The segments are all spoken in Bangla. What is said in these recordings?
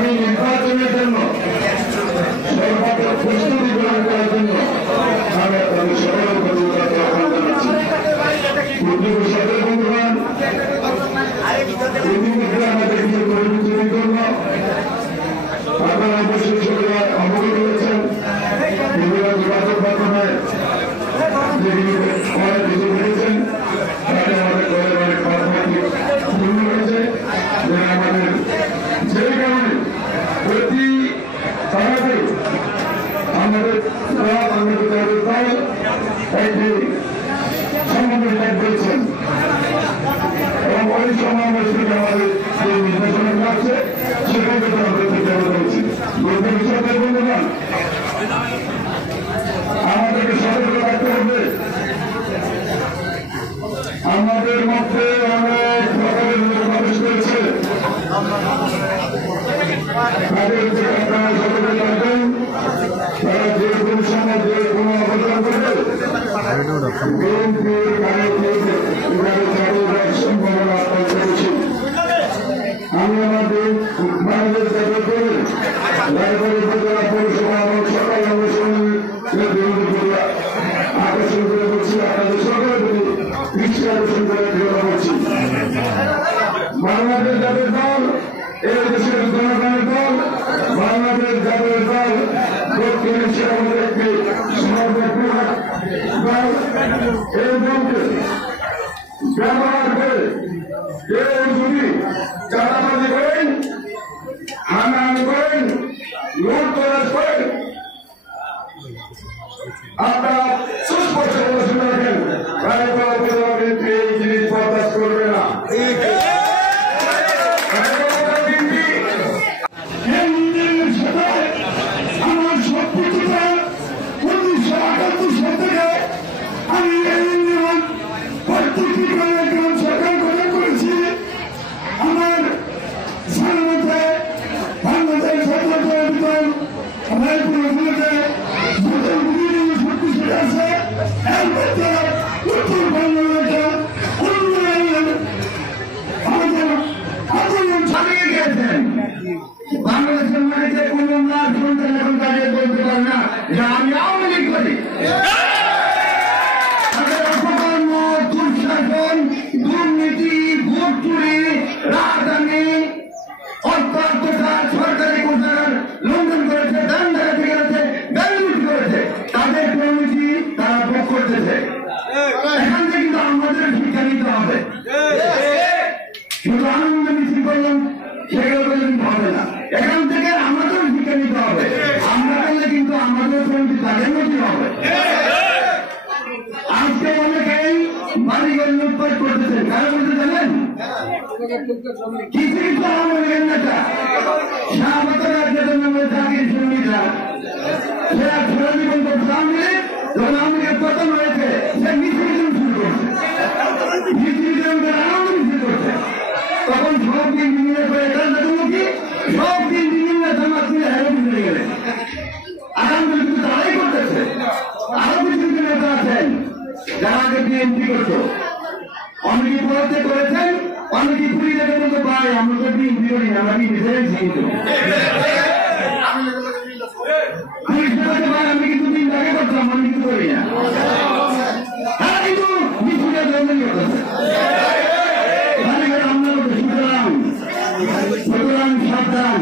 আগামী নির্বাচনের জন্য সর্বাত্মক প্রস্তুতি গ্রহণ করার জন্য আমি আপনাদের সকলের প্রতি আহ্বান জানাচ্ছি। সকল বন্ধুগণ, আমাদের কিছু কর্মসূচির জন্য আপনারা অবশ্যই সকলে অবগত হয়েছেন। যোগাযোগ মাধ্যমে অনেক কিছু বেড়েছেন, তাতে আমাদের দলের অনেক কর্মসূচি পূর্ণ হয়েছে। আমাদের যে কারণে প্রতি তাড়াতাড়ি আমাদের দল একটি সমাবেশ করেছেন এবং ওই সমাবেশ থেকে আমাদের যে নির্বাচনের লাগছে সেখানে আমাদের হয়েছে। বন্ধুগণ, আমাদেরকে সতর্ক রাখতে হবে। আমাদের মধ্যে অনেক প্রকারের লোক প্রবেশ করেছে, তাদেরকে আপনারা সতর্ক রাখবেন। তারা যে কোনো সময় যে কোনো অবদান করবে বিএনপির সম্ভাবনা করেছি। আমি আমাদের বাংলাদেশ জাতীয় দলের রায়গঞ্জ উপজেলা পৌরসভা এবং সকাল আকর্ষণ করে বলছি, আপনাদের সকলের প্রতি দৃষ্টি আকর্ষণ করে ঘোষণা করছি। বাংলাদেশ জাতীয় দল এই দেশের জনগণের দল। বাংলাদেশ জাতীয় দল দক্ষিণ এশিয়ার মধ্যে একটি সর্ববৃহৎ দল। এই দলকে ব্যবহার করে কেউ যদি চাঁদাবাজি করেন, হানাহানি করেন, লুটতরাজ করেন, আপনারা সুস্পষ্ট করে শুনে রাখেন, এই জিনিস বরদাস্ত করবে না। আমার সবকিছুটা 1978 সাল থেকে আমি এই ইউনিয়ন প্রত্যেকটি গ্রাম সরকার গঠন করেছি। আমার সাধারণতে বাংলাদেশ স্বাধীনতার ভিতর রায়পুর উপজেলাতে বিভিন্ন শক্তিশালী আছে। এর মধ্যে উত্তর বাংলাদেশে উন্নয়ন আমাদের আন্দোলন চালিয়ে গিয়েছেন। বাংলাদেশের মাটিতে কোনো না সন্তান এখন তাদের বলতে পারে না যে আমি আওয়ামী লীগ করি। তাদের অপকর্ম, দুঃশাসন, দুর্নীতি, ভোট চুরি, রাজধানী, অত্যাচার, সরকারি কোষাগার লঙ্ঘন করেছে, দান ডাকাতি করেছে, গালিমুটি করেছে, তাদের কমিটি তারা ভোগ করতেছে। এখান থেকে কিন্তু আমাদের শিক্ষা নিতে হবে। শুধু আনন্দ মিছিল করলাম সেগুলো করলে কিন্তু হবে না। এখান থেকে আমাদের শিক্ষা নিতে হবে। আমরা করলে কিন্তু আমাদের কমিটি তাদের মধ্যে হবে। আজকে অনেকেই বাড়িঘর লুটপাট করতেছেন, কারা বলতে জানেন? কিছু কিছু আওয়ামী লীগের নেতা শাহবাতের রাজ্যের নামে জাগির সঙ্গীরা সেরা সারা জীবন করছে। আওয়ামী লীগ যখন আওয়ামী লীগের পতন হয়েছে সে মিছিল শুরু করছে, মিছিল আনন্দ মিছিল করছে। তখন সব দিন মিলে করে কি সব দিন বিভিন্ন জামাত মিলে হেরে মিলে গেলেন। আগামী কিন্তু তারাই করতেছে। আরো কিছু নেতা আছেন যারা আগে বিএনপি করতো, অনেকে পড়াতে করেছেন, অনেকে পুরী থেকে বলতে পারে আমরা তো বিএনপি করি না, আমরা বিএনপি কিন্তু আমি কিন্তু দিন আগে করতাম, আমি কিন্তু করি না। তারা কিন্তু মিছিলের জন্য করতেছে। সুতরাং সাবধান।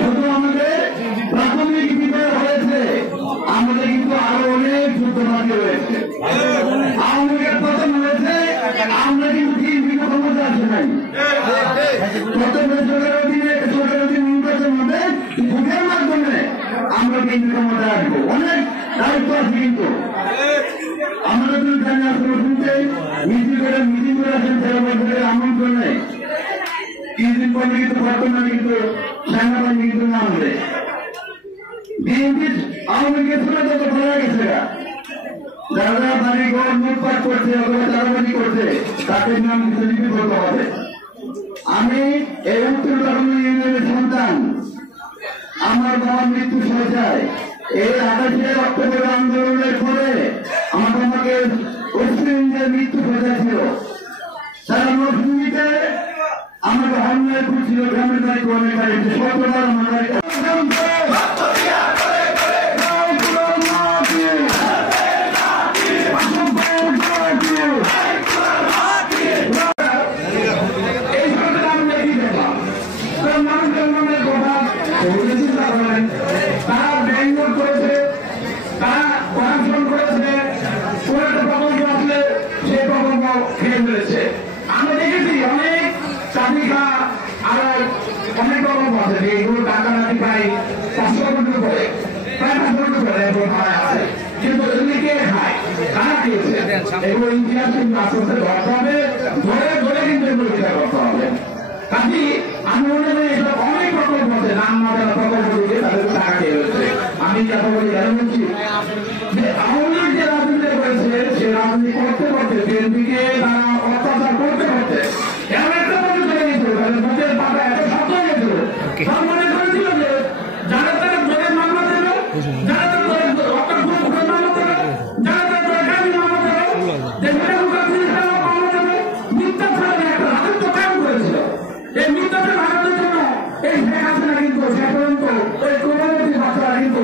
শুধু আমাদের প্রাথমিক বিজয় হয়েছে, আমাদের কিন্তু আরো অনেক যুদ্ধ বাকি রয়েছে। আওয়ামী লীগের পতন হয়েছে, আমরা কিন্তু বিএনপি ক্ষমতা আসে নাই। গত সরকারের অধীনে নির্বাচন হবে, ভোটের মাধ্যমে আমরা বিএনপি ক্ষমতা আসবো। অনেক দায়িত্ব আছে কিন্তু আমাদের শুনতে মিছিল করে আসেন, তেরো বছরের আমন্ত্রণ নেই। কিছুদিন পরে কিন্তু বর্তমানে কিন্তু সেনাবাহিনী কিন্তু নাম দেয়। বিএনপির আওয়ামী লীগের ছোট যত ধরা গেছে, যারা বাড়ি ঘর লুটপাট করছে অথবা চাঁদাবাজি করছে, তাদের নাম কিন্তু লিপিবদ্ধ হবে। আমি এই উত্তর দক্ষিণ ইউনিয়নের সন্তান, আমার বাবার মৃত্যু হয়েছে এই 28 অক্টোবর আন্দোলনের পরে। আমার বাবাকে পশ্চিম ইন্ডিয়ার মৃত্যু হয়েছিল। তারা মৌসুমীতে আমাদের অন্যায় ছিল গ্রামের বাড়ি গ্রামের বাড়ি সত্যবার আমাদের তারা ব্যাঙ্গল করেছে, তারা করাপশন করেছে, কোন একটা প্রকল্প আসলে সেই প্রকল্প খেয়ে ফেলেছে। আমরা দেখেছি অনেক চাকরিকা আড়াই অনেক প্রকল্প আছে যেগুলো টাকা নাকি প্রায় 500 কোটি করে, প্রায় 500 কোটি করে এগুলো খাওয়া আছে, কিন্তু এগুলি কে খায়, কারা খেয়েছে, এগুলো ইতিহাস কিন্তু আস্তে আস্তে ধরতে হবে, ধরে ধরে কিন্তু এগুলো বিচার করতে হবে। কাজে আমি মনে করি এটা অনেক প্রকল্প আছে, নাম না জানা প্রকল্প দিয়ে তাদের টাকা খেয়ে রয়েছে। আমি কথা বলি কেন বলছি যে আওয়ামী লীগ যে রাজনীতি করেছে সে রাজনীতি করতে করতে বিএনপিকে তারা অত্যাচার করতে করতে এমন একটা মনে চলে গেছিল, তাদের বুকের পাতা এত শক্ত হয়ে গেছিল, সব মনে করেছিল যে যারা তারা দলের মামলা দেবে, যারা তারা রক্তের মামলা দেবে, যারা তারা গাড়ি মামলা দেবে, দেশের মামলা দেবে, মিথ্যা ছাড়া একটা রাজত্ব কায়েম করেছিল। এই মিথ্যাকে ভারতের জন্য এই শেখ হাসিনা কিন্তু সে পর্যন্ত ওই কোমলমতি বাচ্চারা কিন্তু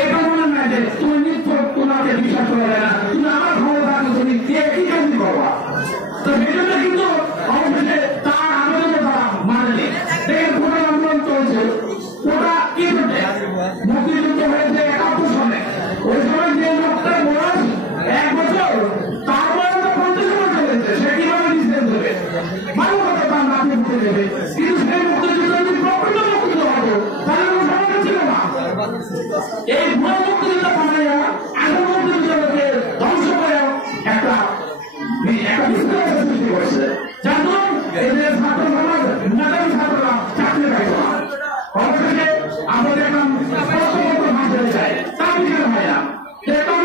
এটা মনে নাই যে তুমি নিত্য তোমাকে বিশ্বাস করা যায় না, তুমি আমার ক্ষমতা আছে, তুমি কে কি কাজ করবা। তো সেই জন্য কিন্তু অবশেষে তার আবেদনে তারা মানেনি। দেখেন কোটা আন্দোলন চলছে, কোটা কি করছে, মুক্তিযুদ্ধ হয়েছে 71 সালে, ওই সময় যে লোকটার বয়স 1 বছর, তার বয়স 50 বছর হয়েছে, সে কিভাবে ডিসিশন দেবে, মানবতা তার নামে মুক্তি দেবে। কিন্তু সেই মুক্তিযুদ্ধ যদি প্রকৃত মুক্তিযুদ্ধ হতো তাহলে কোনো সমস্যা ছিল না। এই ভুয়া মুক্তিযুদ্ধ বানাইয়া আসল মুক্তিযুদ্ধকে ধ্বংস করে একটা বিস্তারের সৃষ্টি করছে, যার জন্য এদের ছাত্র সমাজ মেধাবী ছাত্ররা চাকরি পাইত না। অবশেষে আমরা দেখলাম ভাষা যায় তার বিচার হয় না। দেখলাম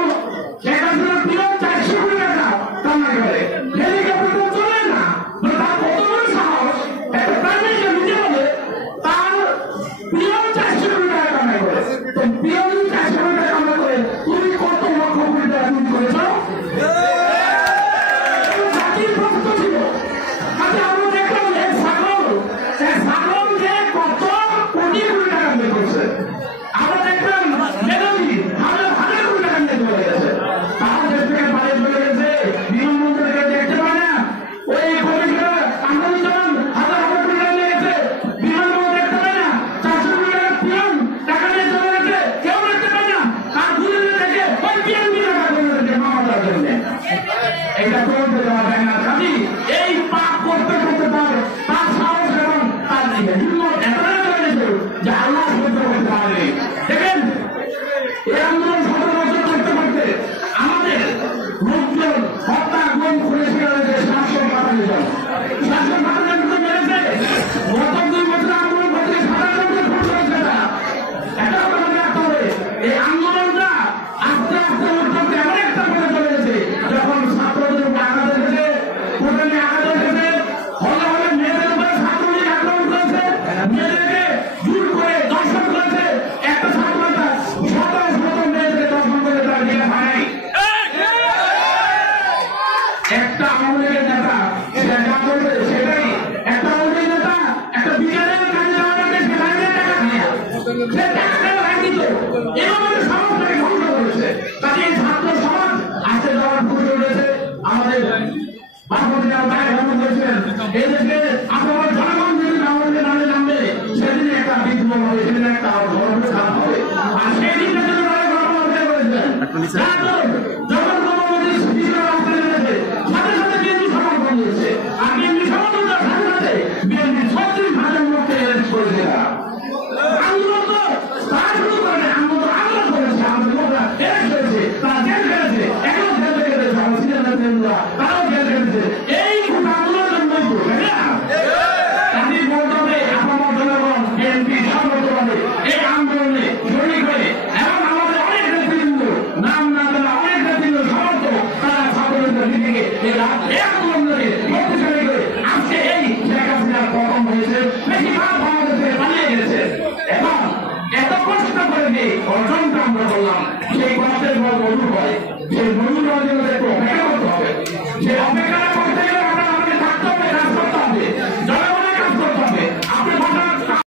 শেখ হাসিনার প্রিয় 400 কোটি টাকা কান্না করে হেলিকপ্টার চলে না, তার কত বড় সাহস একটা প্রাইভেট নিজে বলে তার প্রিয় 400 কোটি টাকা কামাই করে। তো প্রিয় 400 কোটি টাকা কামাই করে তুমি কত লক্ষ কোটি টাকা লুট করেছ? জাতির প্রশ্ন ছিল। আচ্ছা আমরা দেখলাম এক ছাগল যে কত কোটি কোটি টাকা বের করছে, আমরা দেখলাম মেধাবী হাজার হাজার কোটি টাকা নিয়ে চলে গেছে, তার দেশ থেকে বাইরে চলে গেছে, বিমানবন্দরকে দেখতে পায় না, ওই কমিশনার আন্দোলন হাজার হাজার কোটি টাকা নিয়ে গেছে, বিমানবন্দর দেখতে পায় না, 400 কোটি টাকা পিয়ন টাকা নিয়ে চলে গেছে, কেউ দেখতে পায় না, আর ঘুরে দেখে ওই পিয়ন টাকা চলে গেছে মামলার জন্য। এটা করতে দেওয়া যায় না। কাজী এই পাপ করতে করতে তার সাহস এবং তার হিম্মত এতটাই চলে গেছে যে আল্লাহ সহ্য করতে পারেনি। দেখেন এই আন্দোলন 17 বছর করতে করতে আমাদের লোকজন হত্যা গুম করে ফেলেছে 757 জন। 757 জন মেরেছে। গত 2 বছর আন্দোলন করতে 57 জন খুন করেছে তারা। এটা আমাদের রাখতে হবে। এই আন্দোলনটা আস্তে আস্তে উঠতে এমন একটা করে চলে গেছে যখন ছাত্রদের উপর আঘাত এসেছে, হোটেলে আঘাত এসেছে, হলে হলে মেয়েদের উপরে ছাত্রলীগ আক্রমণ করেছে, মেয়েদেরকে জোর করে দর্শন করেছে, একটা ছাত্রটা শত শত মেয়েদেরকে দর্শন করে তার বিয়ে হয় নাই। একটা আওয়ামী লীগের নেতা সে যা করবে সেটাই, একটা আওয়ামী লীগের নেতা একটা বিচারের কাজে যাওয়াকে সেখানে টাকা নিয়ে সে টাকা রাখিত এভাবে সমাজটাকে ধ্বংস করেছে। তাকে এই ছাত্র সমাজ আসতে যাওয়ার খুশি উঠেছে। আমাদের বাপুজিরা ভাই ভ্রমণ করেছিলেন, এই দেশে